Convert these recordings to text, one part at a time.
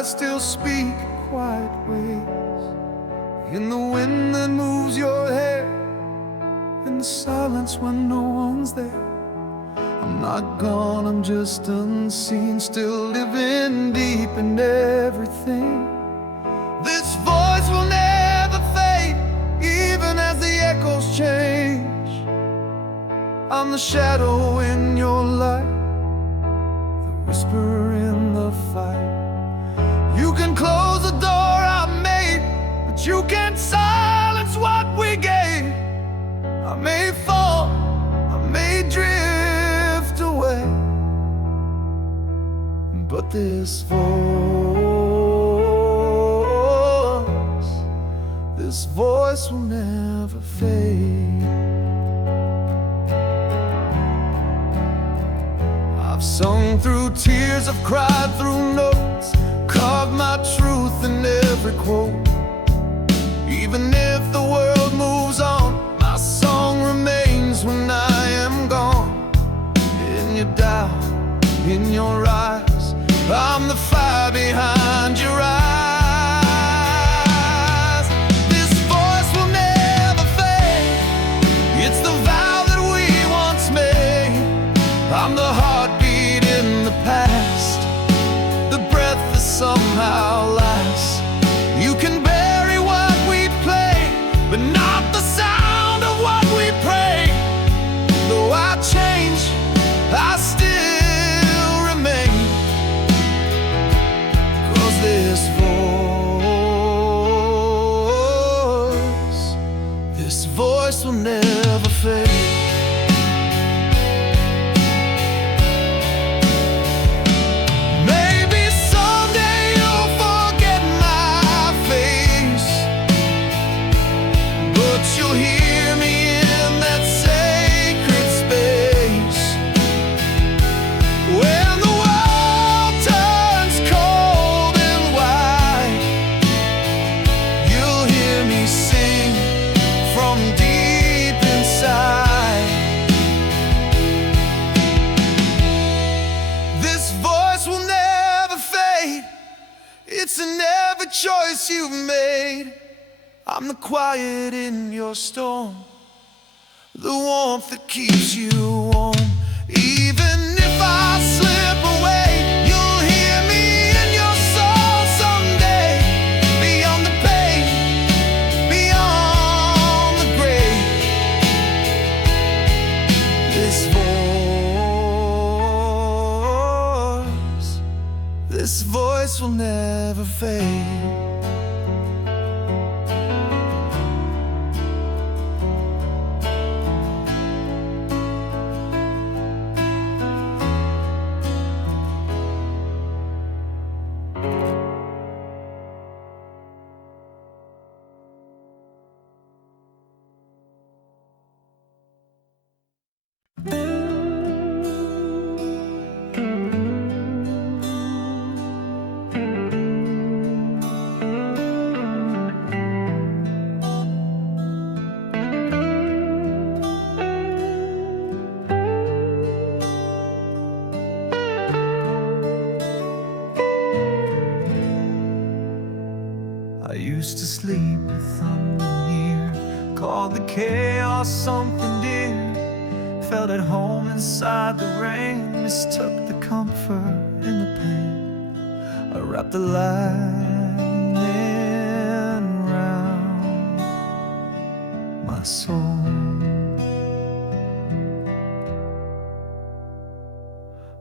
I still speak in quiet ways, in the wind that moves your hair, in the silence when no one's there. I'm not gone, I'm just unseen, still living deep in everything. This voice will never fade, even as the echoes change. I'm the shadow in your light, the whisper in the fight. You can close the door I made, but you can't silence what we gave. I may fall, I may drift away, but this voice will never fade. I've sung through tears, I've cried through notes, carved my truth in every quote. Even if the world moves on, my song remains when I am gone. In your doubt, in your eyes, I'm the fire behind your eyes. This voice will never fade, it's the vow that we once made. I'm the heartbeat in the past, the breath that somehow lasts. You can bury what we play, but not the sound of what we pray. Though I change, I still remain. 'Cause this voice will never fade. It's an every choice you've made. I'm the quiet in your storm, the warmth that keeps you warm. Even if I slip away, you'll hear me in your soul someday. Beyond the pain, beyond the grave. This voice will never fade. I used to sleep with thunder near, called the chaos something dear. Felt at home inside the rain, mistook the comfort in the pain. I wrapped the lightning round my soul.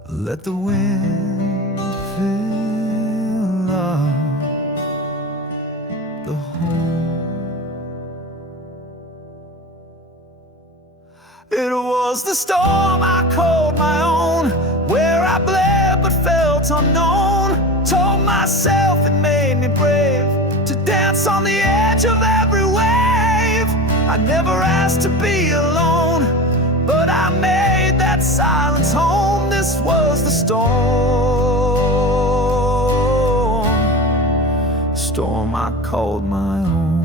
Let the wind fill up the hole. It was the storm I called my own, where I bled but felt unknown. Told myself it made me brave to dance on the edge of every wave. I never asked to be alone, but I made that silence home. This was the storm I called my own.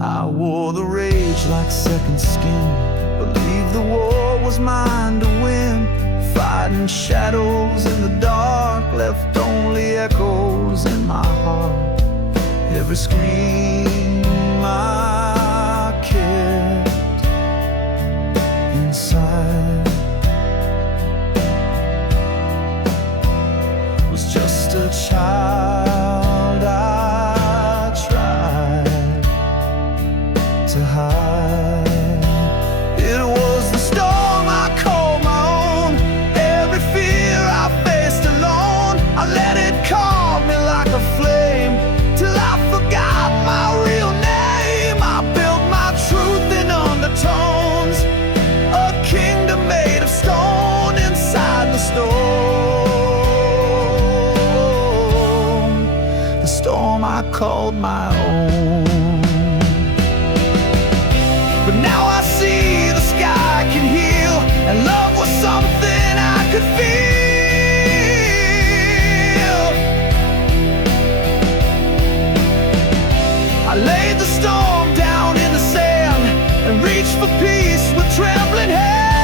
I wore the rage like second skin, believed the war was mine to win. Fighting shadows in the dark, left only echoes in my heart. Every scream I kept inside was just a child I tried to hide. It was the storm I called my own, every fear I faced alone. I let it call me like a flame, till I forgot my real name. I built my truth in undertones, a kingdom made of stone inside the storm. The storm I called my own. But now I see the sky can heal, and love was something I could feel. I laid the storm down in the sand and reached for peace with trembling hands.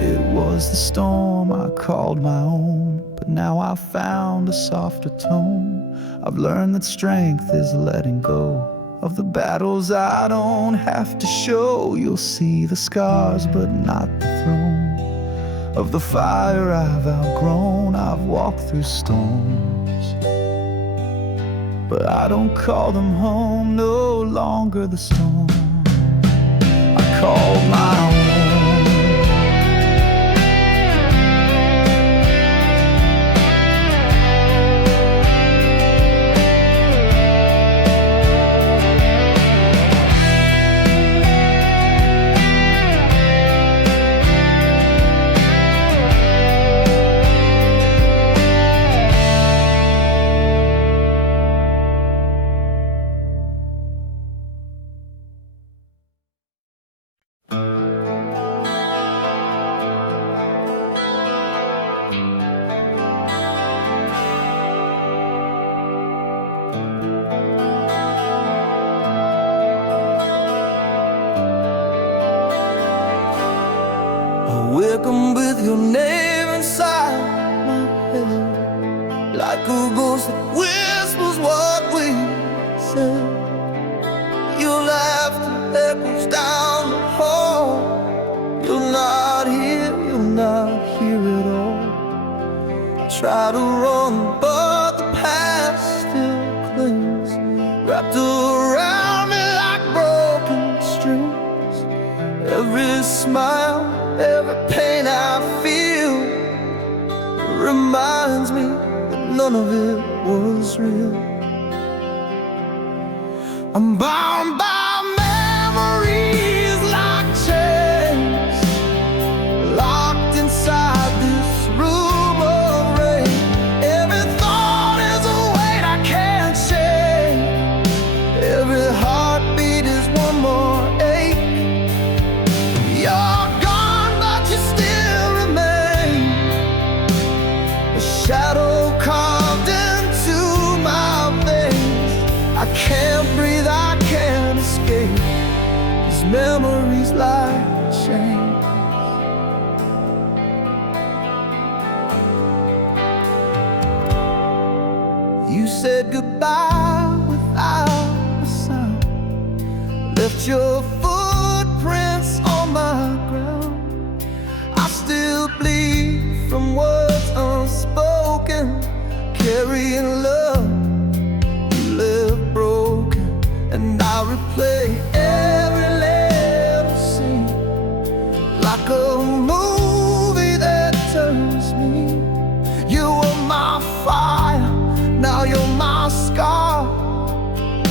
It was the storm I called my own, but now I've found a softer tone. I've learned that strength is letting go of the battles I don't have to show. You'll see the scars but not the throne of the fire I've outgrown. I've walked through storms, but I don't call them home. No longer the storm I call my own. Wake 'em with your name inside my head, like a ghost that whispers what we said. Your laughter echoes down the hall. You're not here, you're not here at all. Try to run, but the past still clings, wrapped around me like broken strings. Every smile, every pain I feel reminds me that none of it was real. I'm bound by memories like chains, locked inside this room of rain. Every thought is a weight I can't shake. Every heartbeat is one more ache. You're shadow carved into my veins. I can't breathe, I can't escape. These memories like chains. You said goodbye without a sound, left your footprints on my ground. I still bleed from words unspoken, carrying love you left broken. And I replay every little scene like a movie that turns me. You were my fire, now you're my scar,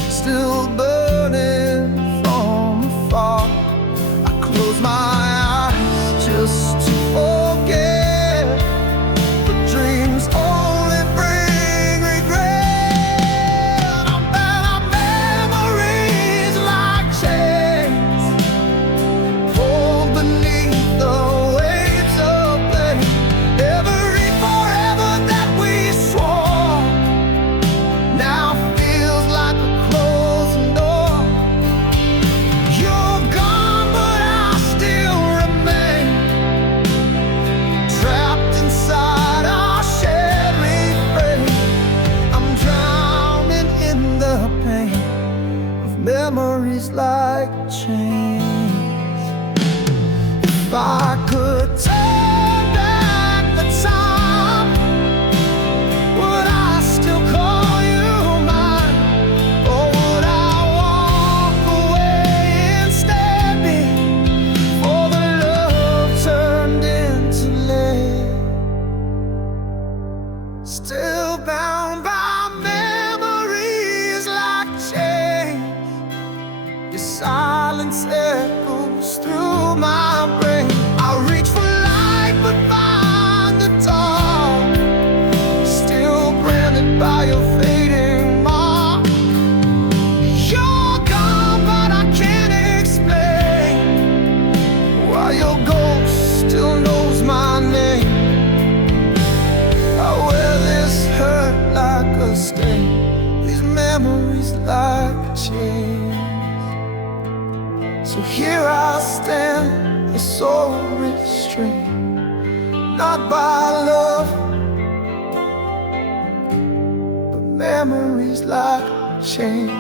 still burning from afar. I close my eyes just to forget. Dreams only bring regret. memories like chains. If I could turn back the time, would I still call you mine? Or would I walk away instead, for the love turned into lead? Still bound by memories like chains, your silence echoes through my brain. I reach for light but find the dark, still branded by your fading mark. You're gone but I can't explain why your ghost still knows my name. I wear this hurt like a stain, these memories like chains. So here I stand, a soul restrained, not by love, but memories like chains.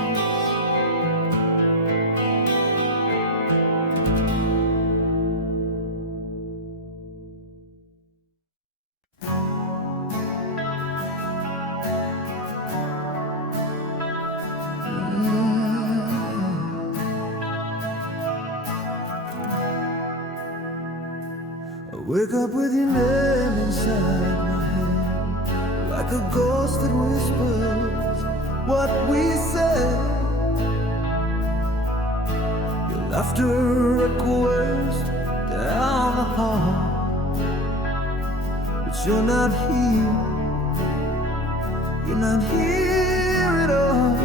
I wake up with your name inside my head, like a ghost that whispers what we said. Your laughter echoes down the hall, but you're not here. You're not here at all.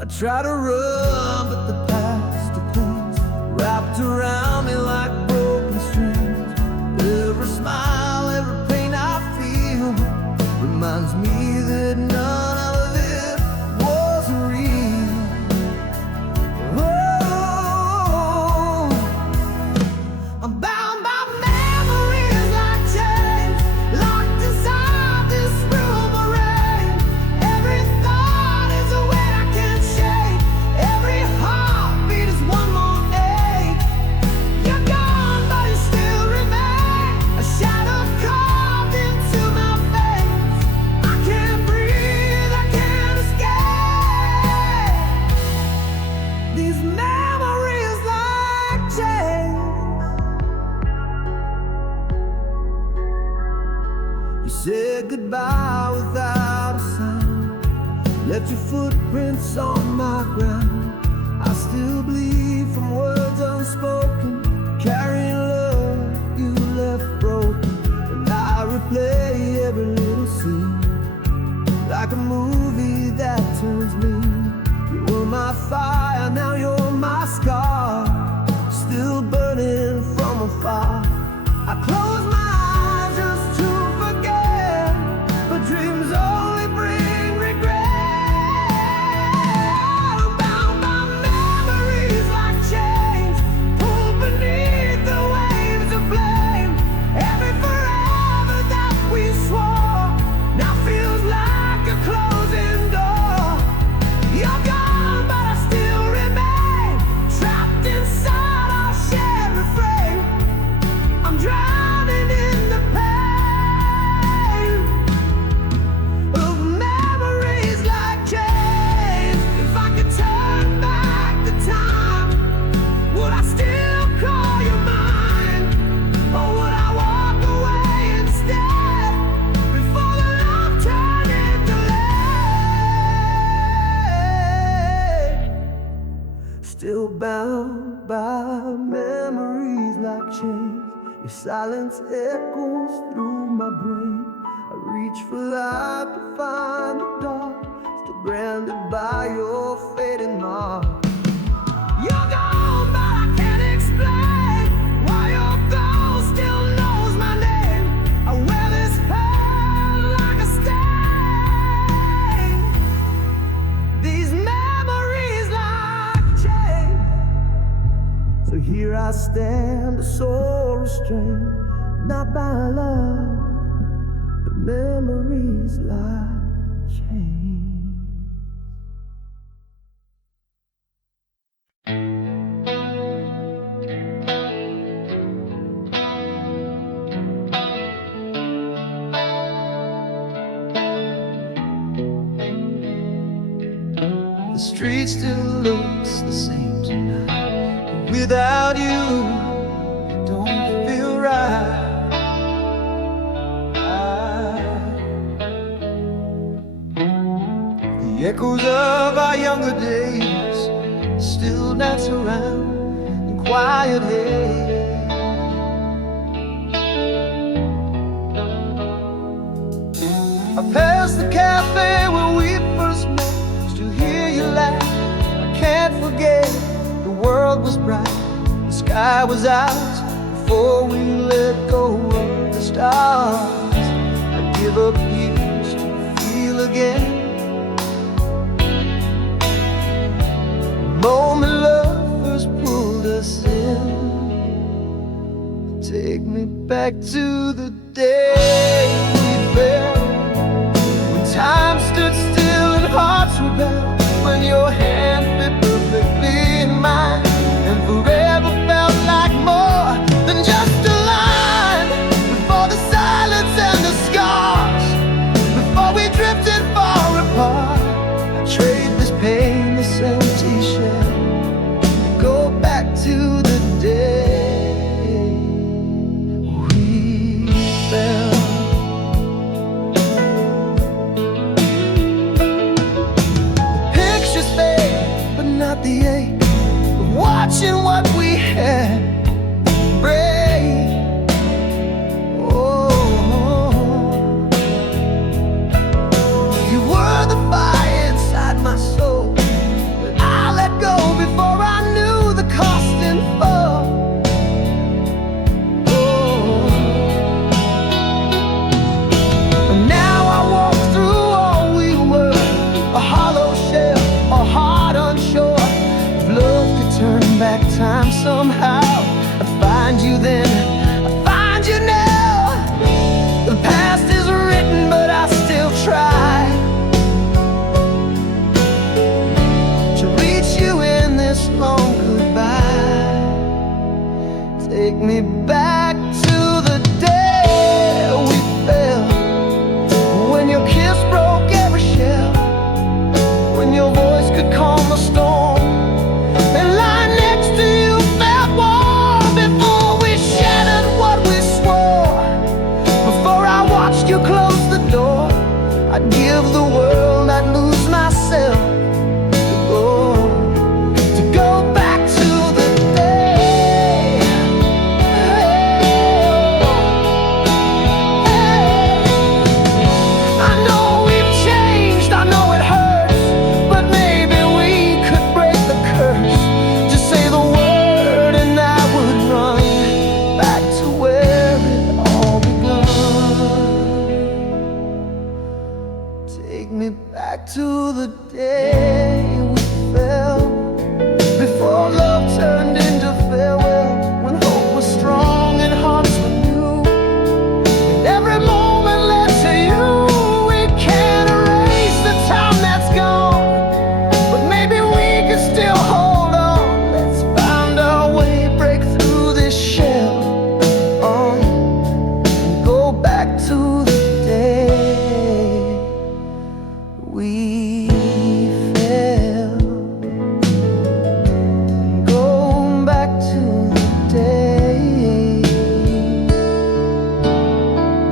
I try to run, but the past clings wrapped around me like broken strings. Every smile, every pain I feel reminds me that none of it was real. Oh, I'm bound by memories like chains, locked inside this room of rain. Every thought is a weight I can't shake, every heartbeat is one more ache. You're gone but you still remain, a shadow carved into my face. I can't breathe, I can't escape these memories like chains. You said goodbye without a sound, left your footprints on my ground. I still bleed from words unspoken, carrying love you left broken. And I replay every little scene, like a movie that turns me. You were my fire, now you're my scar, still burning from afar. I close my eyes just to forget, but dreams only bring regret. I'm bound by memories like chains, pulled beneath the waves of flame. Every forever that we swore now feels like a closing door. You're gone but I still remain, trapped inside our shared refrain. I'm drowning in the pain of memories like chains. If I could turn back the time, would I still call you mine? Or would I walk away instead, before the love turned into lead? Still bound by memories like chains, your silence echoes through my brain. I reach for light to find the dark, still branded by your fading mark. You're gone but I can't explain why your ghost still knows my name. I wear this hurt like a stain, these memories like chains. So here I stand, a soul restrained, not by love, but memories like chains. The street still looks the same tonight. Without you, it don't feel right. The echoes of our younger days still dance around in quiet haze. I passed the cafe where we first met, still hear you laugh. I can't forget, the world was bright, the sky was ours before we let go of the stars. I'd give up years to feel again. The moment love first pulled us in, take me back to the day we fell, when time stood still and hearts were bound, when your hand fit perfectly in mine, and forever felt like more than just a line. Before the silence and the scars, before we drifted far apart, I trade this pain, this empty shell, and go back to the day we fell. Not the ache of watching what we had break. Oh, you were the fire inside my soul, but I let go before I knew the cost in full. Oh, and now I walk through all we were, a hollow shell, a heart unsure. Love could turn back time somehow, I'd find you then, I'd find you now. The past is written, but I still try to reach you in this long goodbye. Take me back to the day we fell, when your kiss broke every shell, when your voice could calm the storm, and lying next to you felt warm. Before we shattered what we swore, before I watched you close the door, I'd give the world, I'd lose myself to go back to the day. I know we've changed, I know it hurts, but maybe we could break the curse. Just say the word and I would run back to where it all begun. Take me back to the day we fell, before love turned into farewell, when hope was strong and hearts were new, and every moment led to you. We can't erase the time that's gone, but maybe we can still hold on. Let's find our way, break through this shell, and go back to the day we fell. Go back to the day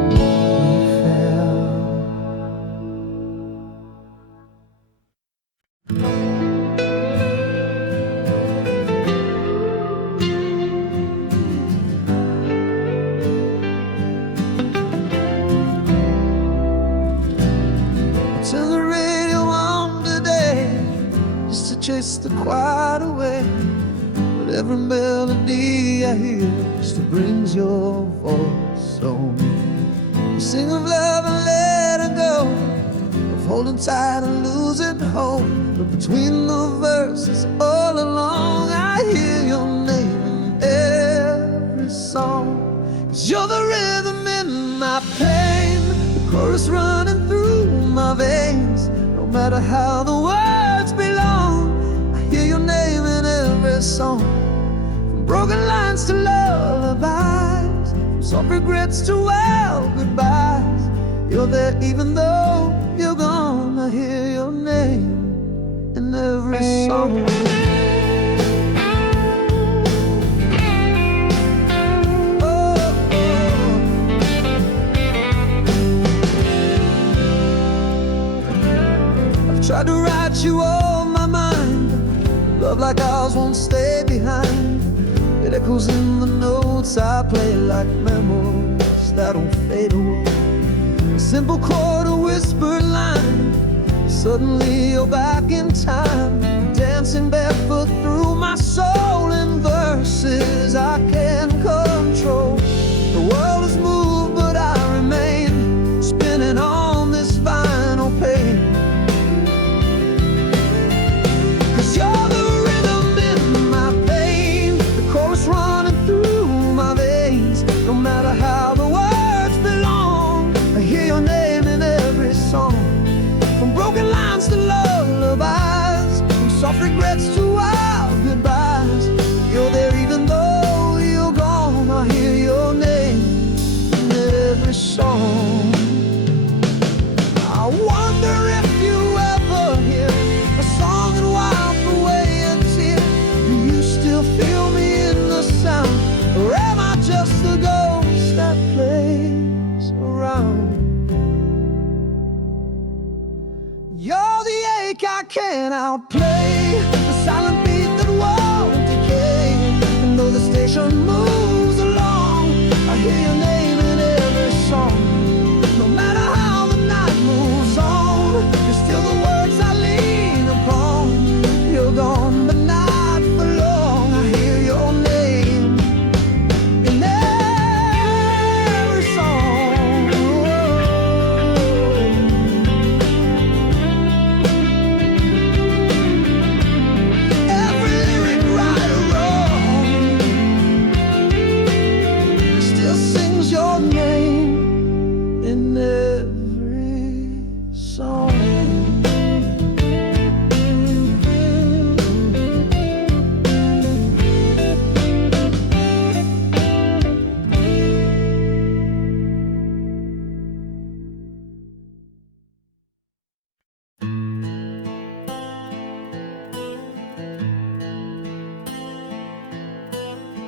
we fell. Turn the radio on today, just to chase the quiet away. But every melody I hear still brings your voice home. You sing of love and letting go, of holding tight and losing hope. But between the verses all along, I hear your name in every song. 'Cause you're the rhythm in my pain, the chorus running through my veins. No matter how the words belong, I hear your name in every song. From broken lines to lullabies, from soft regrets to wild goodbyes, you're there even though you're gone. I hear your name in in every song. Tried to write you on my mind. Love like ours won't stay behind. It echoes in the notes I play like memories that don't fade away. A simple chord, a whispered line. Suddenly you're back in time, dancing barefoot through my soul in verses I can't control. The world has moved, but I remain spinning on this vinyl pane. You're the rhythm in my pain, the chorus running through my veins. No matter how the words belong, I hear your name in every song. From broken lines to lullabies, from soft regrets to wild goodbyes. You're there even though you're gone. I hear your name in every song. I wonder if you ever hear a song and wild feel me in the sound, or am I just the ghost that plays around? You're the ache I can't outplay, the silent beat that won't decay. And though the station moves along, I hear your name in every song. No matter how the night moves on, you're still the words I lean upon. You're gone, but not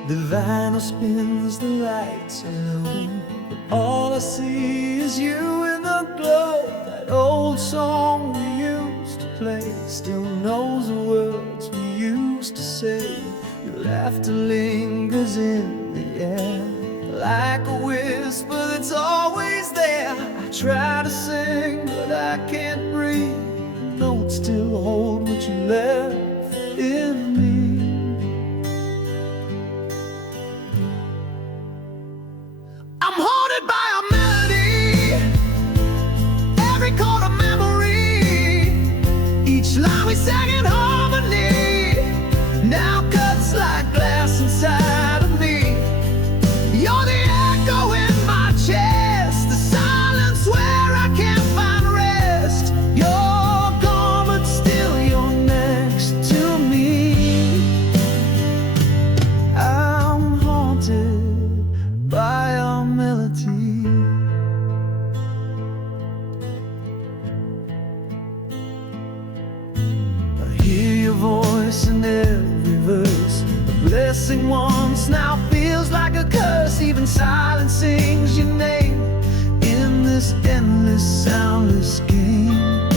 the vinyl spins, the lights are low, but all I see is you in the glow. That old song we used to play still knows the words we used to say. Your laughter lingers in the air like a whisper that's always there. I try to sing, but I can't breathe. Notes still hold what you left in me. I'm haunted by a melody, every chord a memory. Each line we sang in harmony now cuts like glass inside of me. You're the echo in my chest, the silence where I can't find rest. You're gone, but still you're next to me. I'm haunted by a melody. I hear your voice in every verse. A blessing once now feels like a curse. Even silence sings your name in this endless, soundless game.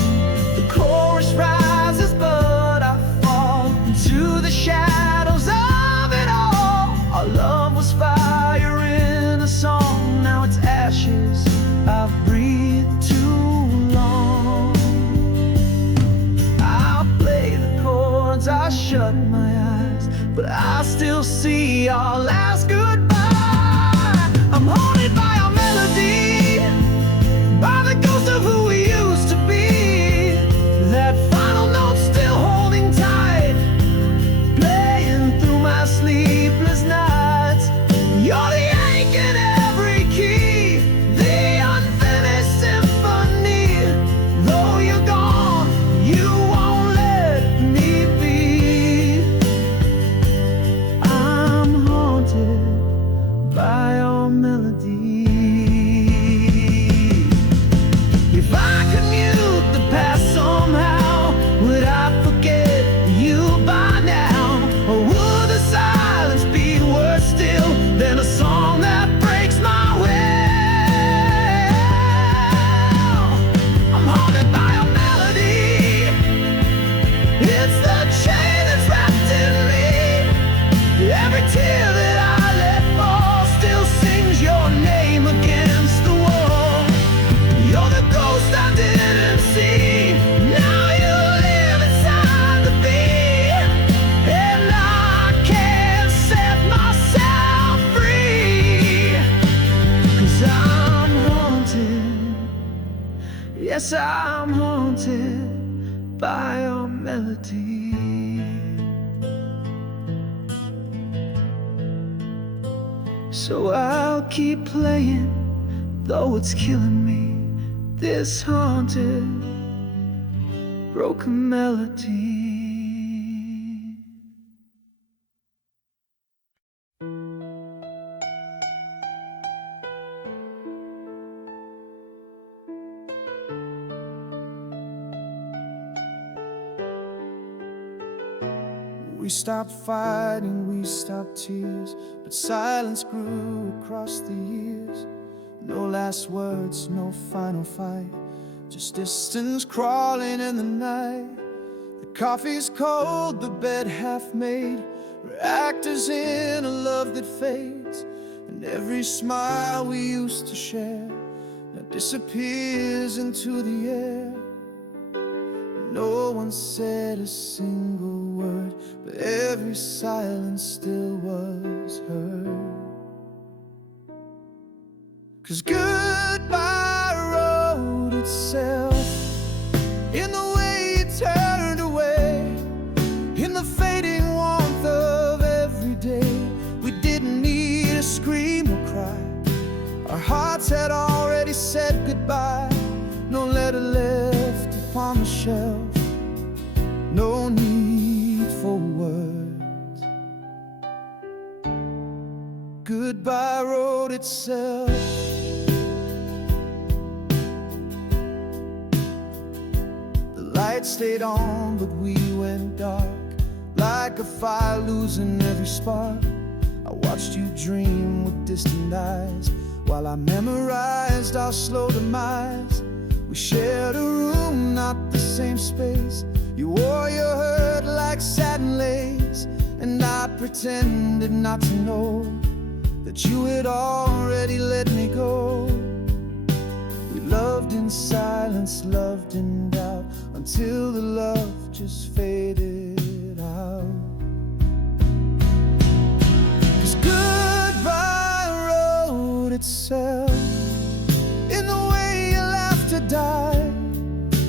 The chorus rises, but I fall into the shadows of it all. Our love was fire in a song, now it's ashes. I've breathed too long. I'll play the chords, I shut my eyes, but I still see our last goodbye. I'm haunted by a melody, by the ghost of who we used to be. That final note still holding tight, playing through my sleepless nights. You're the ache in every key, the unfinished symphony. Though you're gone, you won't let me be. I'm haunted Yes, I'm haunted by your melody. So I'll keep playing, though it's killing me, this haunted, broken melody. We stopped fighting, we stopped tears, but silence grew across the years. No last words, no final fight, just distance crawling in the night. The coffee's cold, the bed half made. We're actors in a love that fades, and every smile we used to share now disappears into the air. No one said a single word, but every silence still was heard. 'Cause goodbye wrote itself in the way you turned away, in the fading warmth of every day. We didn't need a scream or cry, our hearts had already said goodbye. No letter left upon the shelf, no need for words. Goodbye wrote itself. The light stayed on, but we went dark, like a fire losing every spark. I watched you dream with distant eyes, while I memorized our slow demise. We shared a room, not the same space. You wore your hurt like satin lace, and I pretended not to know that you had already let me go. We loved in silence, loved in doubt, until the love just faded out. 'Cause goodbye wrote itself in the way you laughed or died,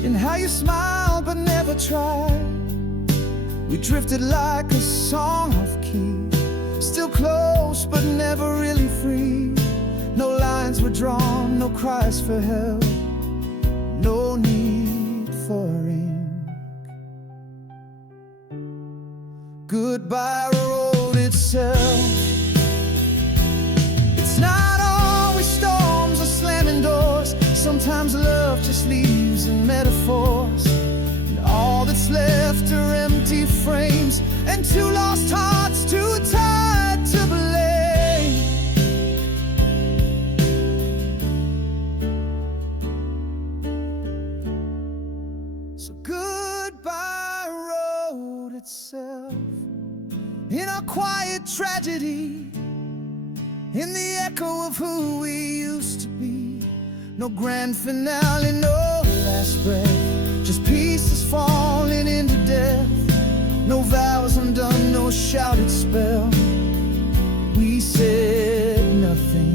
in how you smiled but never tried. We drifted like a song off key, still close but never really free. No lines were drawn, no cries for help, no need for ink. Goodbye wrote itself. It's not always storms or slamming doors, sometimes love just leaves in metaphors. And all that's left are empty frames, and two lost hearts too tired to blame. So goodbye wrote itself in our quiet tragedy, in the echo of who we used to be. No grand finale, no last breath, just pieces falling into death. No vows undone, no shouted spell. We said nothing.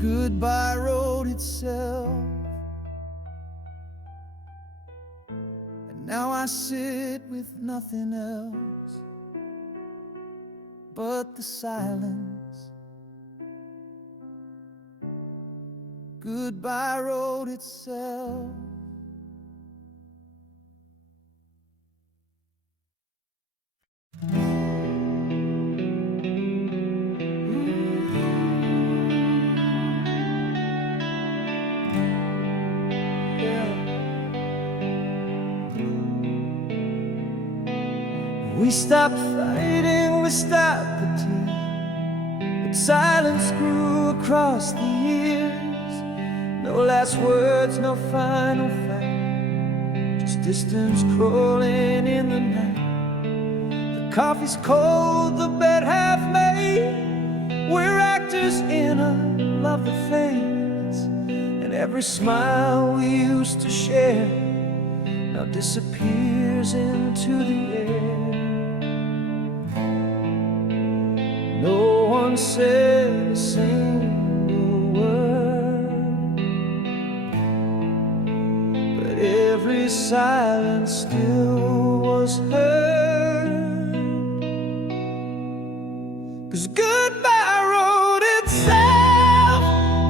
Goodbye wrote itself. And now I sit with nothing else but the silence. Goodbye wrote itself. We stopped fighting, we stopped the tears, but silence grew across the years. No last words, no final fight, just distance crawling in the night. The coffee's cold, the bed half made. We're actors in a love that fades, and every smile we used to share now disappears into the air. No one said a single word. every silence still was heard. 'Cause goodbye wrote itself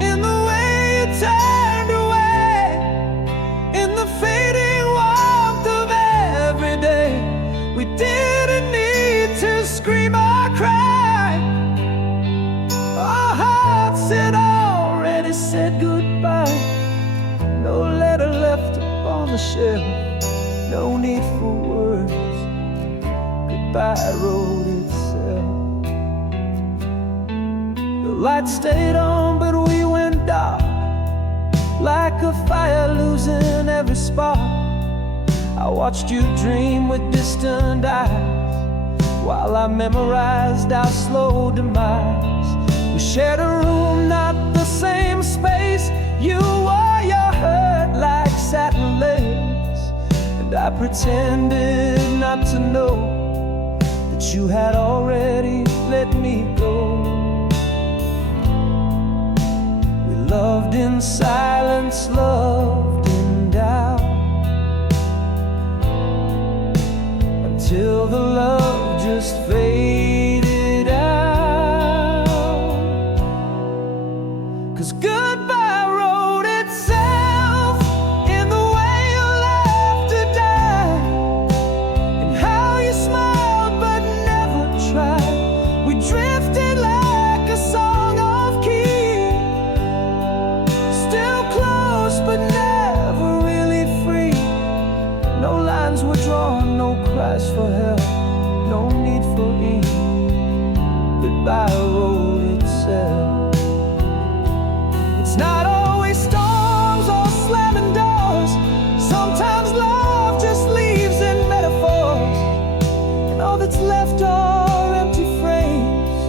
in the way you turned away, in the fading warmth of every day. We didn't need to scream or cry. Our hearts had already said goodbye. No letter left upon the shelf, no need for words. Goodbye wrote itself. The light stayed on, but we went dark, like a fire losing every spark. I watched you dream with distant eyes, while I memorized our slow demise. We shared a room, not the same space. You wore your hurt like satin lace, and I pretended not to know that you had already let me go. We loved in silence, loved in doubt, until the love just faded out. 'Cause goodbye wrote itself in the way you left to die, and how you smiled but never tried. We drifted like a song of key, still close but never really free. No lines were drawn, no cries for help, no need for ink. Goodbye wrote itself. It's not always storms or slamming doors. Sometimes love just leaves in metaphors, and all that's left are empty frames,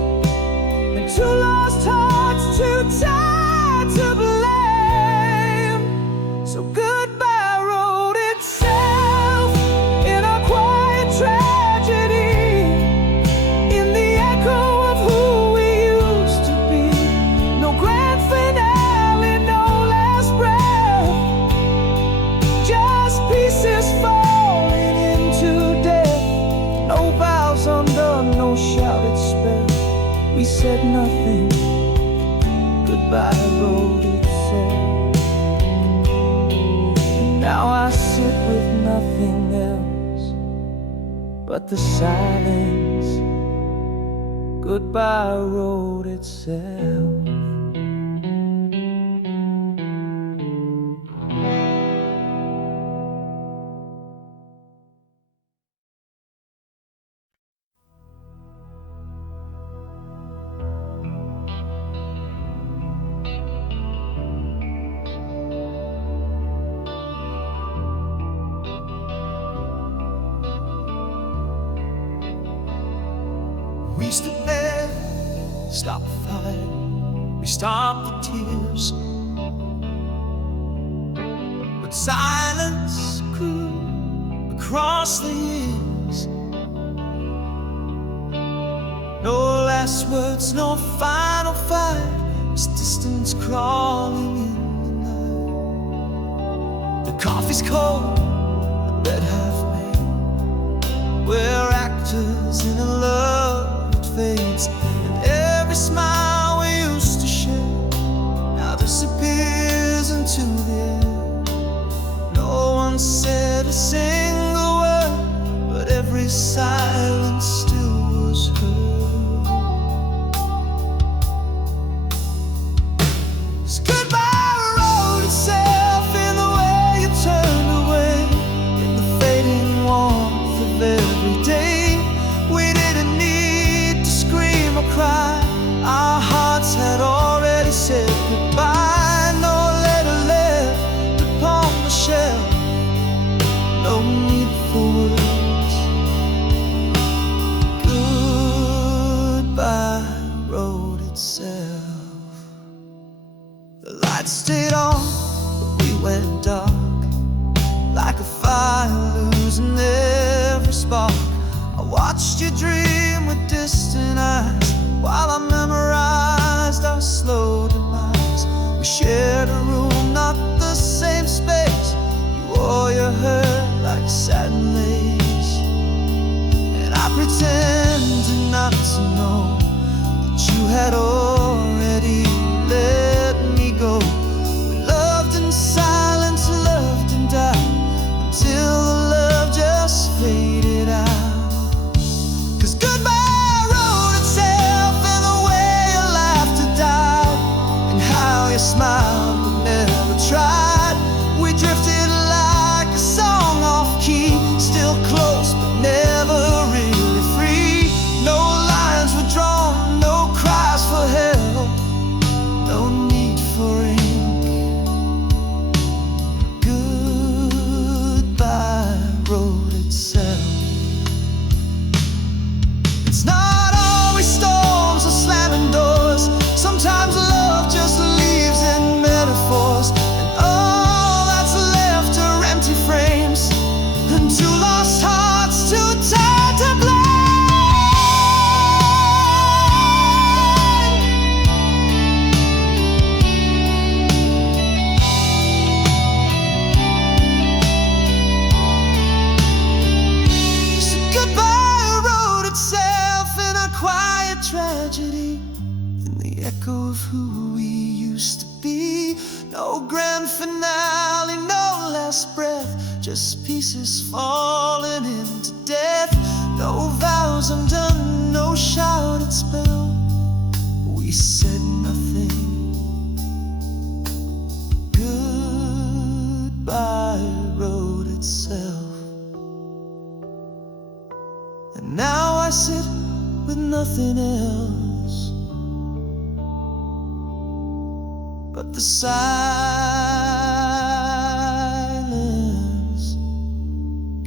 and two lost hearts too tired to blame. So goodbye wrote itself in a quiet tragedy, in the echo of who we used to be. No grand finale, no last breath, just pieces falling into death. No vows undone, no shouted spell. We said nothing, goodbye wrote itself. And now I sit with nothing else but the silence. Goodbye wrote itself. We stood there, stopped the fight, we stopped the tears, but silence grew across the years. No last words, no final fight, just distance crawling in the night. The coffee's cold, the bed half made, we're actors in a love that fades, and every smile we used to share now disappears into the air. No one said a single word, but every silence still was heard. 'Cause goodbye wrote itself in the way you turned away, in the fading warmth of every day. We didn't need to scream or cry, our hearts had already said goodbye. No letter left upon the shelf, no need for words. Goodbye wrote itself. The lights stayed on, but we went dark, like a fire losing every spark. I watched you dream with distant eyes, while I memorized our slow demise. We shared a room, not the same space. You wore your hurt sat and lays, and I pretended not to know that you had already let me go. We loved in silence, loved and died, until the love just faded out. 'Cause goodbye wrote itself in the way you laughed or died, and how you smiled but never tried. We drifted like a song off key, still close but never really free. No lines were drawn, no cries for help, no need for ink. Goodbye wrote itself. It's not always storms or slamming doors. Sometimes love just leaves in metaphors, and all that's left are empty frames and two lost hearts too tired to blame. So goodbye wrote itself in a quiet tragedy, in the echo of who we used to be. No grand finale, no last breath, just pieces falling into death. No vows undone, no shouted spell. We said nothing. Goodbye wrote itself. And now I sit with nothing else but the silence.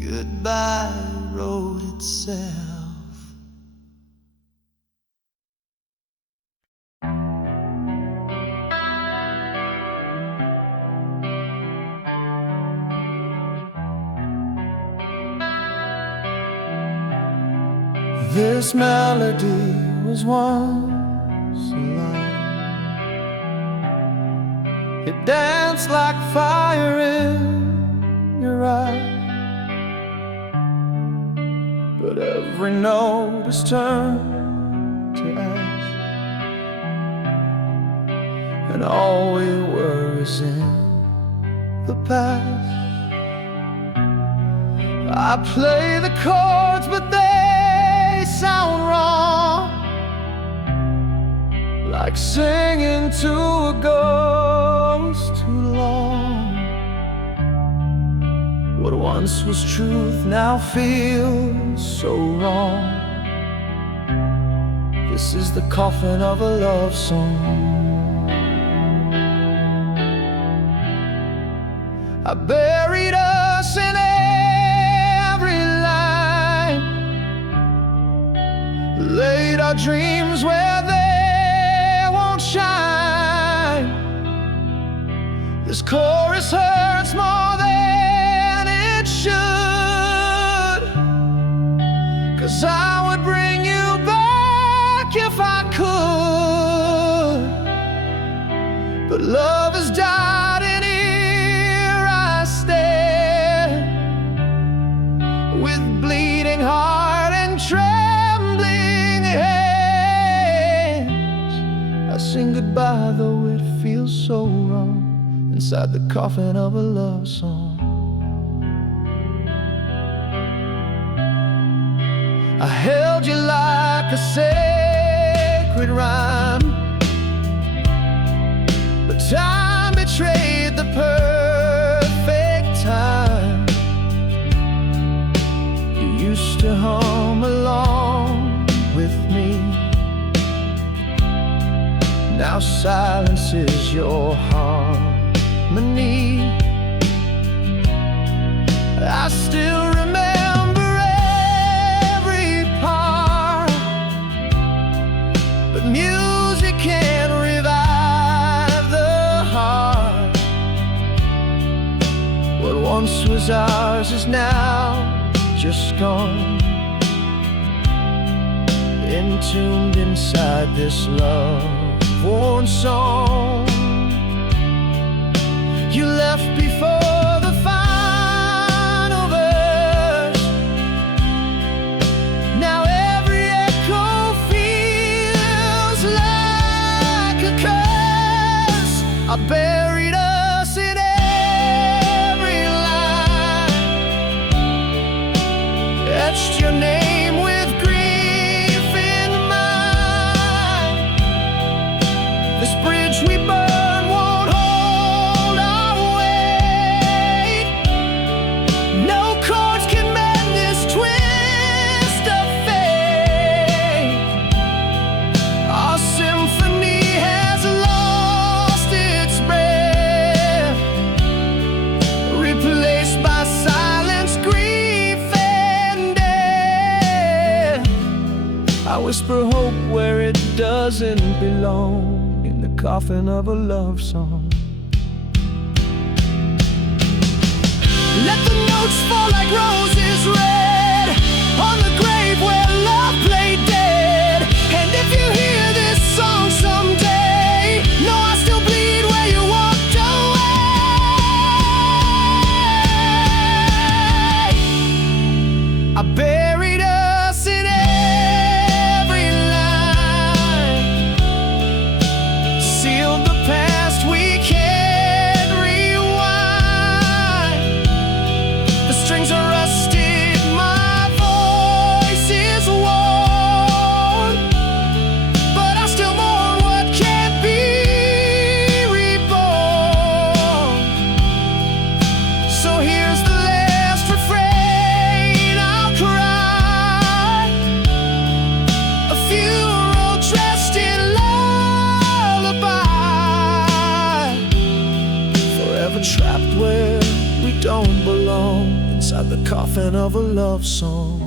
Goodbye wrote itself. This melody was once alive. It danced like fire in your eyes, but every note is turned to ash, and all we were is in the past. I play the chords, but they sound wrong, like singing to a ghost too long. What once was truth now feels so wrong. This is the coffin of a love song. I buried us in every line, laid our dreams where they won't shine. This chorus hurts more than it should, 'cause I would bring you back if I could, but love has died and here I stand, with bleeding heart and trembling hands. I sing goodbye though it feels so wrong, inside the coffin of a love song. I held you like a sacred rhyme, but time betrayed the perfect time. You used to hum along with me. Now silence is your harmony. I still remember every part, but music can't revive the heart. What once was ours is now just gone, entombed inside this love-worn song. You left before the final verse. I buried us in every line, etched your name with grief in mine. This bridge we burn won't hold our weight. No chords can mend this twist of fate. Our symphony has lost its breath, replaced by silence, grief, and death. I whisper hope where it doesn't belong, in the coffin of a love song. Let the notes fall like roses red on the grave where love played dead. And if you hear this song someday, know I still bleed where you walked away. I buried us in every line, sealed the past we can't rewind. The strings are rusted, my voice is worn, but I still mourn what can't be reborn. So here's the last refrain I'll cry, a funeral dressed in lullaby, forever trapped where we don't belong, inside the coffin of a love song.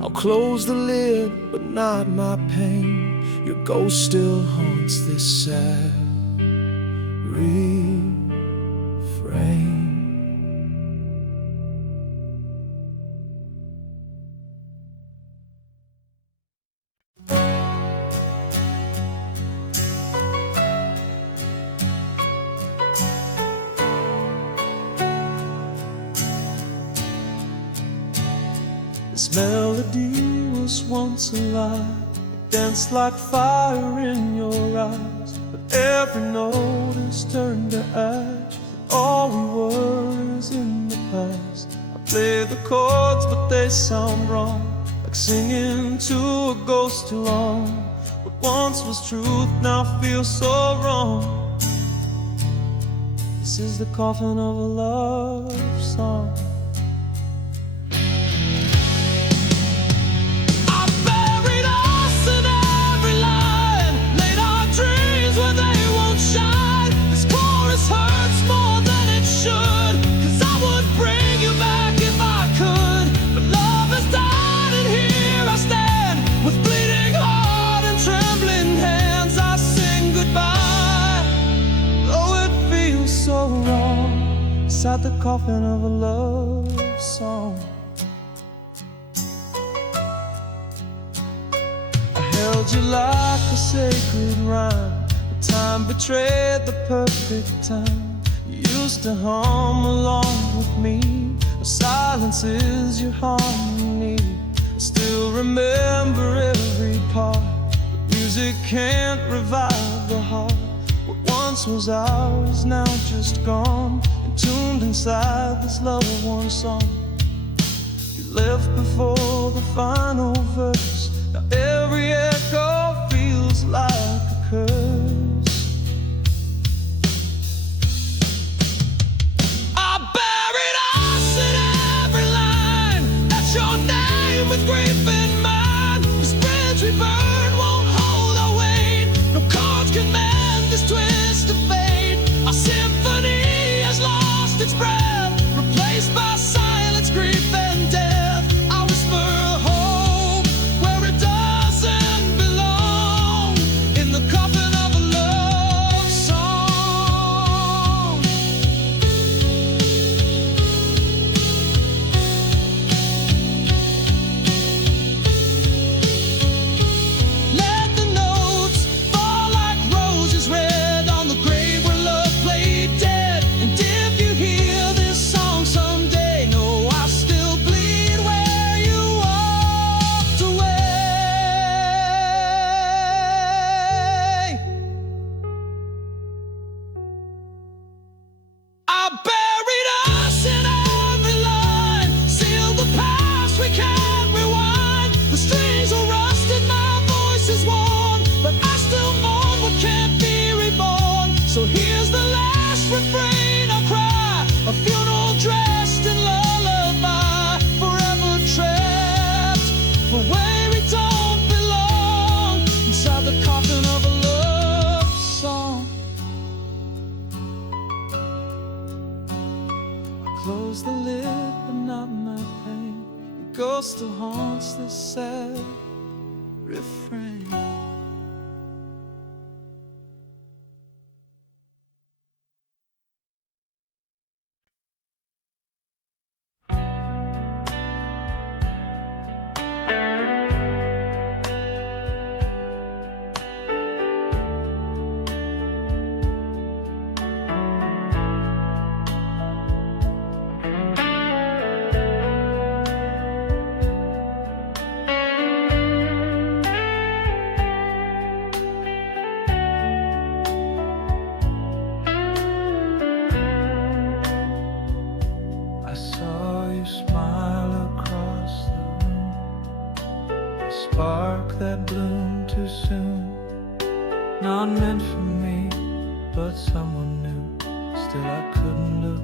I'll close the lid, but not my pain. Your ghost still haunts this sad refrain. This melody was once alive, it danced like fire in your eyes, but every note is turned to ash, and all we were is in the past. I play the chords but they sound wrong, like singing to a ghost too long. What once was truth now feels so wrong. This is the coffin of a love song. Inside the coffin of a love song. I held you like a sacred rhyme, but time betrayed the perfect time. You used to hum along with me, no silence is your harmony. I still remember every part, but music can't revive the heart. What once was ours, now just gone, tuned inside this love-worn song. You left before the final verse, now every echo feels like a curse. I buried us in every line, that's your name with grief in mind. This bridge we burn won't hold our weight, no chords can mend this twist of fate. Our symphony has lost its breath, replaced by silence, grief, and death. I whisper hope where it doesn't belong, in the coffin of a close the lid, but not my pain. Your ghost still haunts this sad refrain. Spark that bloomed too soon, not meant for me, but someone new. Still I couldn't look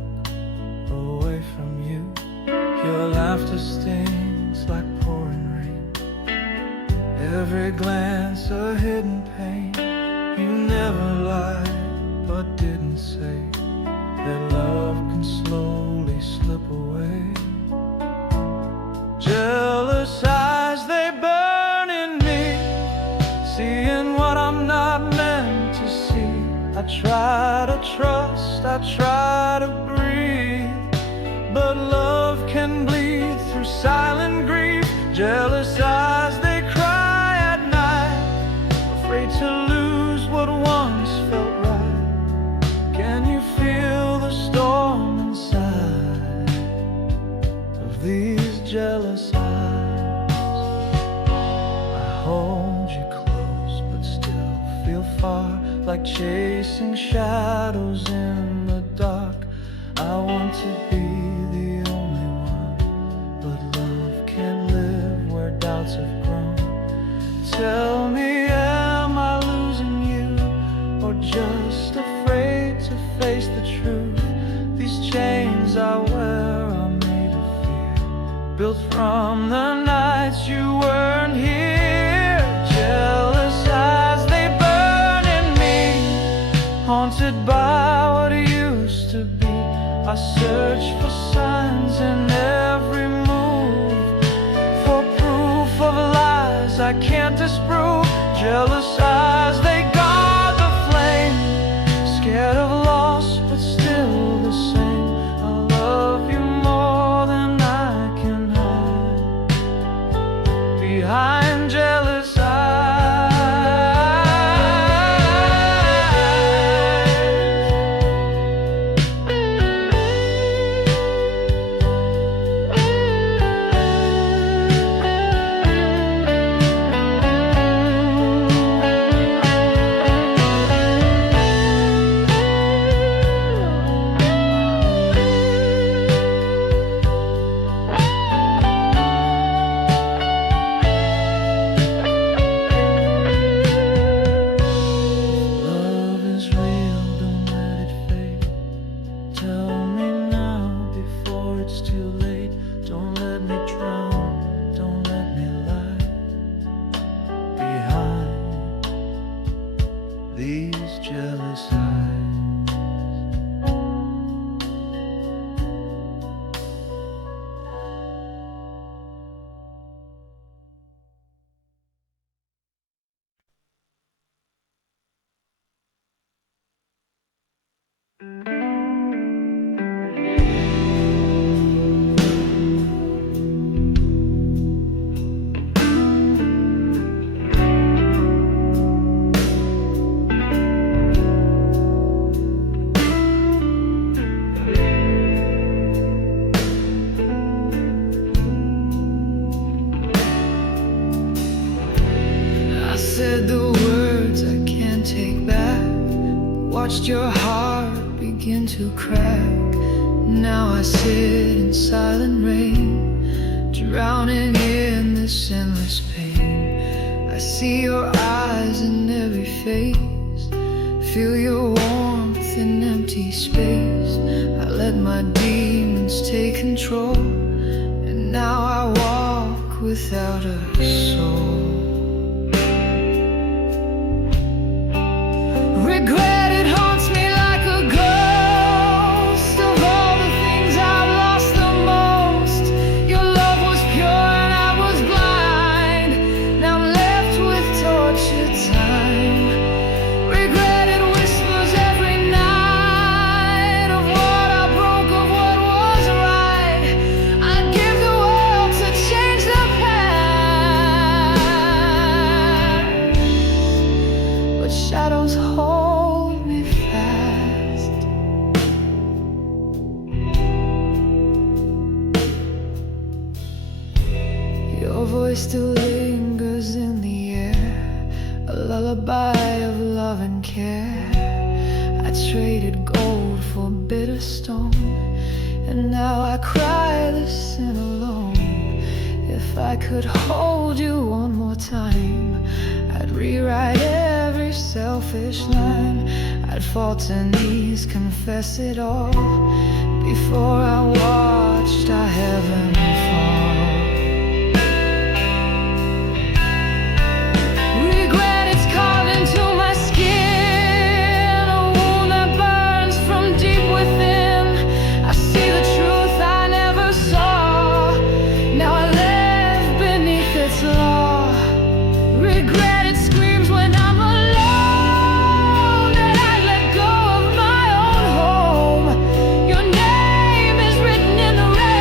away from you. Your laughter stings like pouring rain, every glance a hidden pain. You never lied, but didn't say that love can slowly slip away. Jealous eyes, they burn in me, seeing what I'm not meant to see. I try to trust, I try to breathe, but love can bleed through silent grief. Jealous eyes, they cry at night, afraid to lose what once felt right. Can you feel the storm inside of these jealous eyes? Hold you close, but still feel far, like chasing shadows in the dark. I want to be the only one, but love can't live where doubts have grown. Tell me, am I losing you, or just afraid to face the truth? These chains I wear are made of fear, built from the nights you weren't here. Jealous eyes, they burn in me, haunted by what used to be. I search for signs in every move, for proof of lies I can't disprove. Jealous eyes, they guard the flame, scared of loss but still the same. I love you more than I can hide behind jealous eyes. These jealous eyes. Said the words I can't take back, watched your heart begin to crack. Now I sit in silent rain, drowning in this endless pain. I see your eyes in every face, feel your warmth in empty space. I let my demons take control, and now I walk without a soul. Regret, it haunts me like a ghost of all the things I've still lingers in the air, a lullaby of love and care. I traded gold for bitter stone, and now I cry the sin alone. If I could hold you one more time, I'd rewrite every selfish line. I'd fall to knees, confess it all, before I watched our heaven fall. Regret, it's carved into my skin, a wound that burns from deep within. I see the truth I never saw, now I live beneath its law. Regret, it screams when I'm alone, that I let go of my own home. Your name is written in the rain,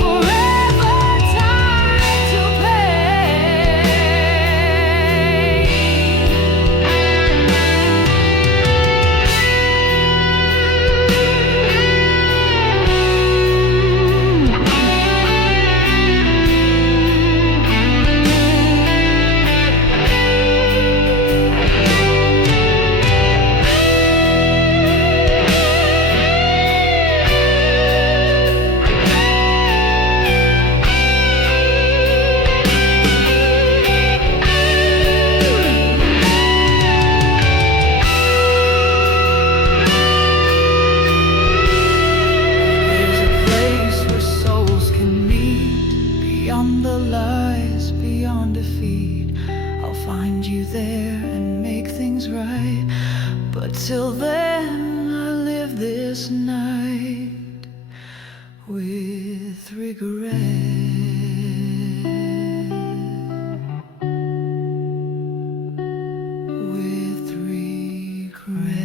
forever tied to the lies, beyond defeat. I'll find you there and make things right, but till then I live this night with regret. With regret.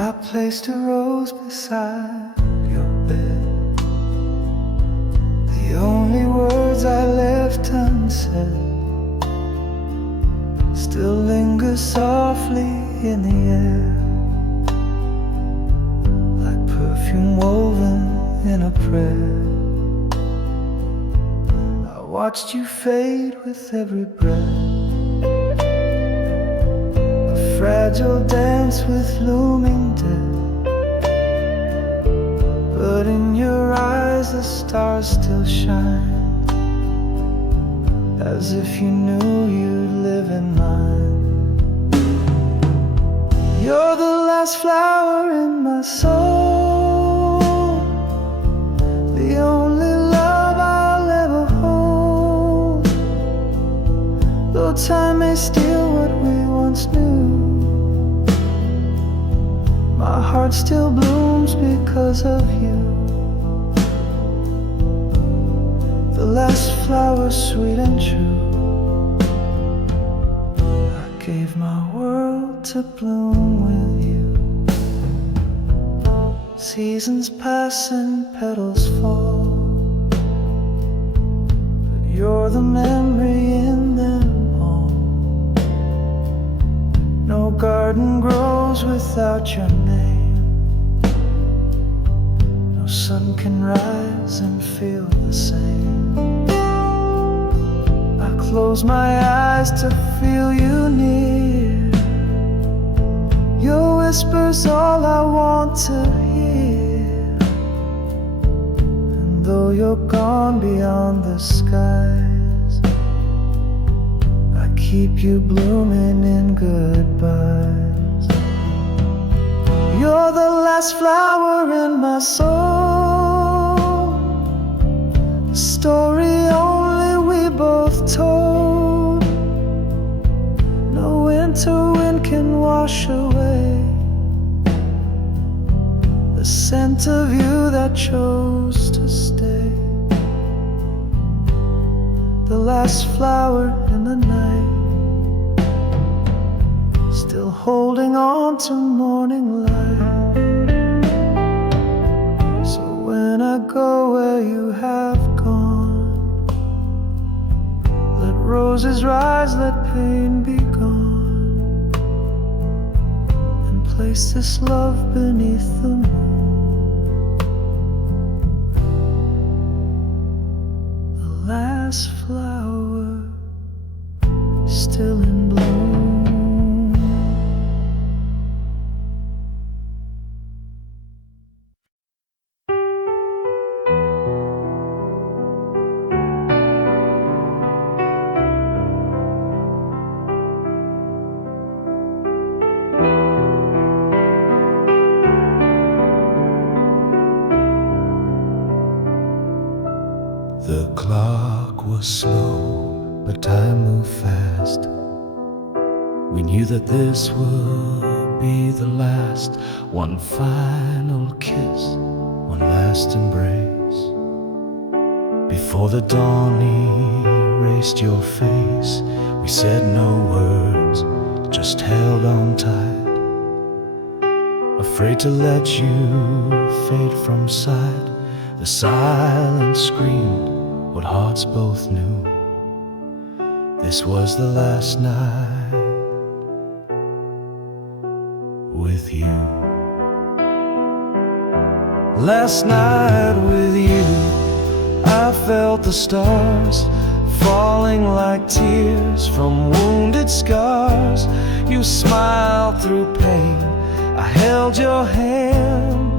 I placed a rose beside your bed, the only words I left unsaid still linger softly in the air, like perfume woven in a prayer. I watched you fade with every breath, fragile dance with looming death. But in your eyes the stars still shine, as if you knew you'd live in mine. You're the last flower in my soul, the only love I'll ever hold. Though time may steal what we once knew, my heart still blooms because of you. The last flower, sweet and true. I gave my world to bloom with you. Seasons pass and petals fall, but you're the memory in them all. No garden grows without your name, no sun can rise and feel the same. I close my eyes to feel you near, your whisper's all I want to hear. And though you're gone beyond the skies, I keep you blooming in goodbyes. You're the last flower in my soul, a story only we both told. No winter wind can wash away the scent of you that chose to stay, the last flower in the night, still holding on to morning light. So when I go where you have gone, let roses rise, let pain be gone, and place this love beneath the moon. The last flower still in bloom. The clock was slow, but time moved fast. We knew that this would be the last. One final kiss, one last embrace, before the dawn erased your face. We said no words, just held on tight, afraid to let you fade from sight. The silence screamed what hearts both knew. This was the last night with you. Last night with you, I felt the stars falling like tears from wounded scars. You smiled through pain, I held your hand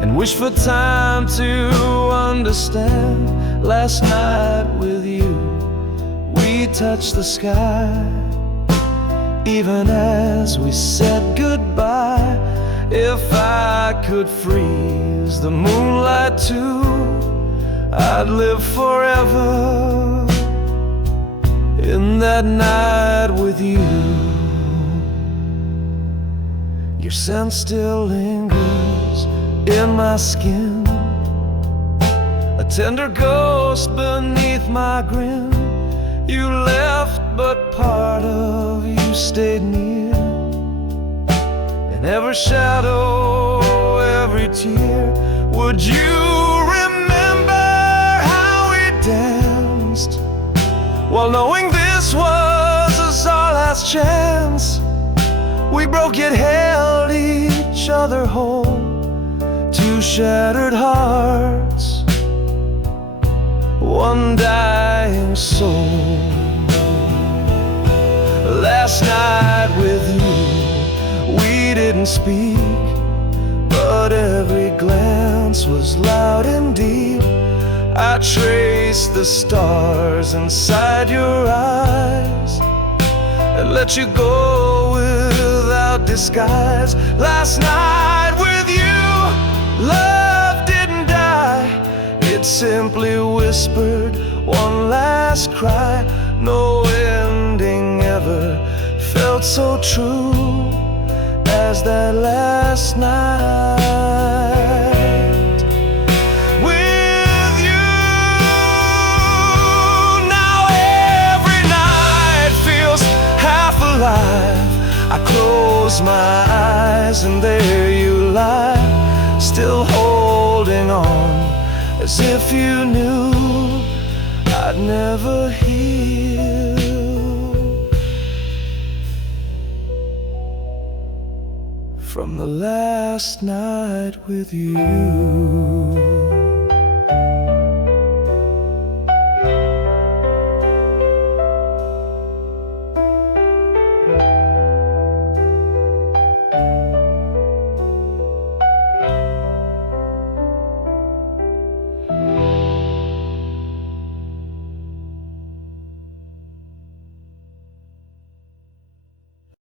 and wished for time to understand. Last night with you, we touched the sky, even as we said goodbye. If I could freeze the moonlight too, I'd live forever in that night with you. Your scent still lingers in my skin, a tender ghost beneath my grin. You left, but part of you stayed near, in every shadow, every tear. Would you remember how we danced, while knowing this was our last chance? We broke yet held each other whole, two shattered hearts, one dying soul. Last night with you, we didn't speak, but every glance was loud and deep. I traced the stars inside your eyes and let you go without disguise. Last night with you, love didn't die, it simply whispered one last cry. No ending ever felt so true as that last night with you. Now every night feels half alive. I close my eyes and there you lie, still holding on, as if you knew I'd never heal from the last night with you.